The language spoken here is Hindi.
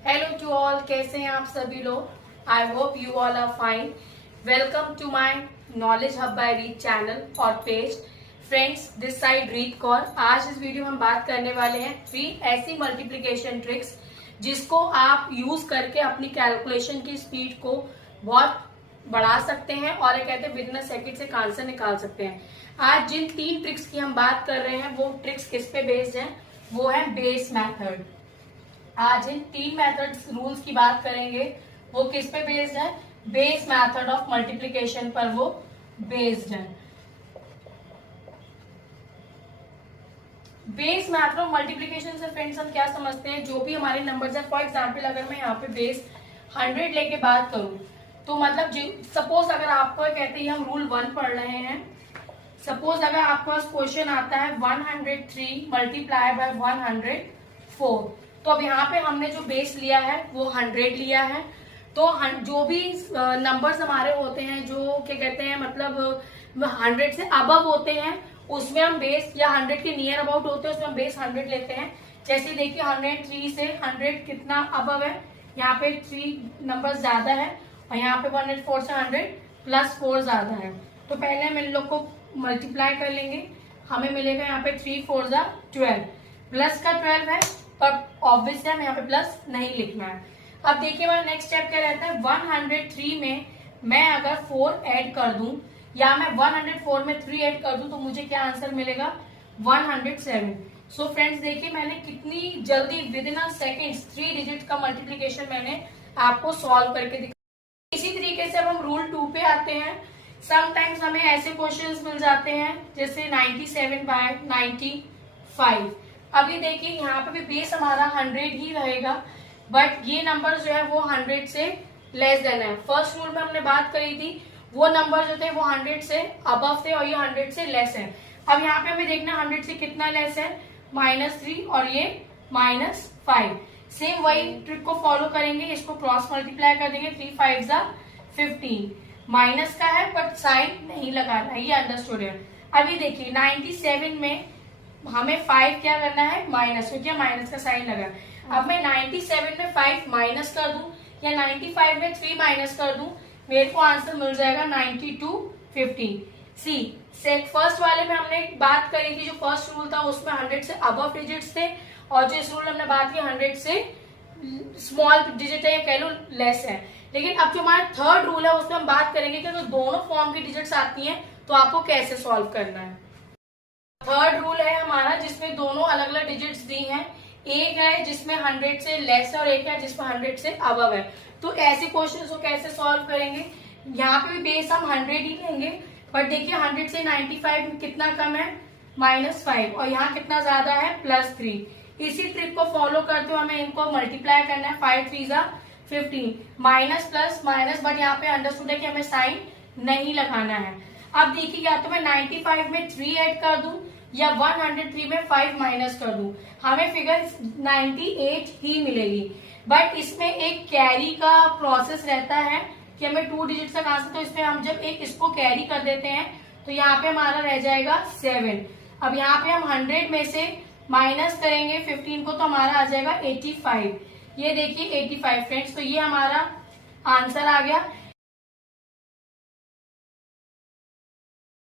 हेलो टू ऑल, कैसे हैं आप सभी लोग। I hope you all are fine. Welcome to my knowledge hub by Reet channel और page. Friends, this side Reet Kaur. आज इस वीडियो में हम बात करने वाले हैं 3 ऐसी मल्टीप्लिकेशन ट्रिक्स जिसको आप यूज करके अपनी कैलकुलेशन की स्पीड को बहुत बढ़ा सकते हैं और ये कहते हैं विद इन अ सेकंड से आंसर निकाल सकते हैं। आज जिन 3 ट्रिक्स की हम बात कर रहे हैं वो ट्रिक्स किस पे बेस्ड हैं? वो है बेस मेथड। आज इन 3 मेथड्स रूल्स की बात करेंगे। वो किस पे बेस्ड है? बेस मेथड ऑफ मल्टीप्लिकेशन पर वो बेस्ड है। बेस मेथड ऑफ मल्टीप्लिकेशन से फ्रेंड्स हम क्या समझते हैं? जो भी हमारे नंबर्स है, फॉर एग्जांपल अगर मैं यहाँ पे बेस 100 लेके बात करूं तो मतलब सपोज अगर आपको कहते हैं हम रूल 1 पढ़ रहे हैं। सपोज अगर आपके पास क्वेश्चन आता है 103 मल्टीप्लाई बाय 104, तो अब यहाँ पे हमने जो बेस लिया है वो 100 लिया है। तो जो भी नंबर्स हमारे होते हैं जो क्या कहते हैं मतलब 100 से अबव होते हैं उसमें हम बेस, या 100 के नियर अबाउट होते हैं उसमें हम बेस 100 लेते हैं। जैसे देखिए 103 से 100 कितना अबव है, यहाँ पे 3 नंबर ज्यादा है और यहाँ पे 104 से 100 प्लस 4 ज्यादा है। तो पहले हम इन लोग को मल्टीप्लाई कर लेंगे। हमें मिलेगा यहाँ पे 3 4 जा 12, प्लस का 12 है पर ऑब्वियसली हमें यहाँ पे प्लस नहीं लिखना है। अब देखिए हमारा नेक्स्ट स्टेप क्या रहता है? 103 में मैं अगर 4 ऐड कर दूं या मैं 104 में 3 ऐड कर दूं तो मुझे क्या आंसर मिलेगा? 107। सो फ्रेंड्स देखिए मैंने कितनी जल्दी with in a second 3 digit का मल्टीप्लीकेशन मैंने आपको सॉल्व करके दिखाया। इसी तरीके से अब हम रूल 2 पे आते हैं। समटाइम्स हमें ऐसे क्वेश्चंस मिल जाते हैं जैसे 97 बाय 95। अभी देखिए यहाँ पे भी बेस हमारा 100 ही रहेगा, बट ये नंबर जो है वो 100 से लेस देन है। फर्स्ट रूल में हमने बात करी थी वो नंबर जो थे वो 100 से अबव थे और ये 100 से लेस है। अब यहाँ पे हमें देखना 100 से कितना लेस है? -3 और ये -5। सेम वही ट्रिक को फॉलो करेंगे, इसको क्रॉस मल्टीप्लाई कर देंगे। 3 5 जा 15। माइनस का है बट साइन नहीं लगाना है, ये अंडरस्टूड है। अभी देखिए 97 में हमें 5 क्या करना है? माइनस, क्योंकि माइनस का साइन लगा। अब मैं 97 में 5 माइनस कर दूं या 95 में 3 माइनस कर दूं, मेरे को आंसर मिल जाएगा 92 15। सी फर्स्ट वाले में हमने बात करी थी, जो फर्स्ट रूल था उसमें 100 से अबव डिजिट्स थे और जो इस रूल हमने बात की 100 से स्मॉल डिजिट है या कह लो लेस है। लेकिन अब जो हमारा थर्ड रूल है उसमें हम बात करेंगे कि अगर दोनों फॉर्म की डिजिट्स आती हैं तो आपको कैसे सॉल्व करना है। थर्ड रूल है हमारा जिसमें दोनों अलग अलग डिजिट्स दी हैं। एक है जिसमें 100 से लेस है और एक है जिसमें 100 से अबव है। तो ऐसे क्वेश्चन को कैसे सॉल्व करेंगे? यहाँ पे भी बेस हम 100 ही लेंगे, बट देखिए 100 से 95 में कितना कम है? -5 और यहाँ कितना ज्यादा है? +3। इसी ट्रिक को फॉलो करते हुए हमें इनको मल्टीप्लाई करना है। 5 3 जा 15, माइनस प्लस माइनस, बट यहाँ पे अंडरस्टूड है कि हमें साइन नहीं लगाना है। अब देखिए या तो मैं 95 में 3 ऐड कर दूं या 103 में 5 माइनस कर दूं, हमें फिगर 98 ही मिलेगी। बट इसमें एक कैरी का प्रोसेस रहता है कि हमें 2 डिजिट तक आंसर, तो इसमें हम जब एक इसको कैरी कर देते हैं तो यहाँ पे हमारा रह जाएगा 7। अब यहाँ पे हम 100 में से माइनस करेंगे 15 को तो हमारा आ जाएगा 85। ये देखिए 85 फ्रेंड्स, तो ये हमारा आंसर आ गया।